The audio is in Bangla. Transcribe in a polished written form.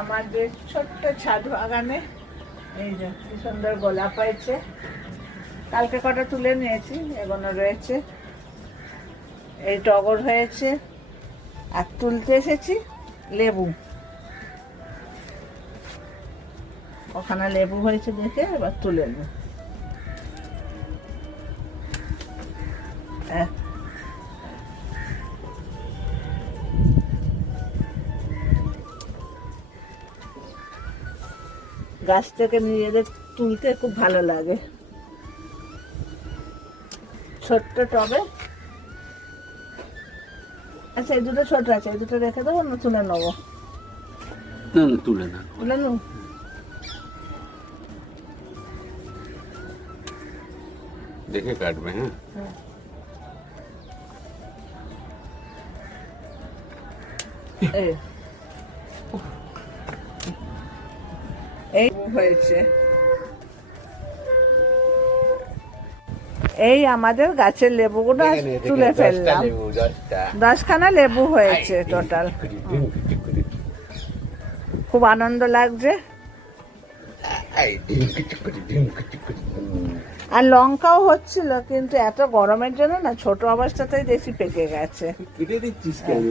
আমাদের ছোট্ট ছাদ বাগানে এই যে কি সুন্দর গোলাপ হয়েছে। কালকে কটা তুলে নিয়েছি, এখনো রয়েছে। এই টগর হয়েছে। আর তুলতে এসেছি লেবু, ওখানে লেবু হয়েছে দেখে এবার তুলে নেব। গাছ থেকে নিজেদের তুলতে খুব ভালো লাগে। ছোট্ট টবে। আচ্ছা এই দুটো ছোট আছে, এই দুটো রেখে দেবো না তুলে নেবো? না না, তুলে না, তুলে নেব। দেখে কাটবে। হ্যাঁ এই এই হয়েছে। এই আমাদের গাছের লেবুগুলো তুলে ফেললাম। 10খানা লেবু হয়েছে টোটাল। খুব আনন্দ লাগছে। আর লঙ্কাও হচ্ছিল, কিন্তু এত গরমের জন্য না ছোট অবস্থাতেই বেশি পেকে গেছে। কেটে দিচ্ছিস কেন?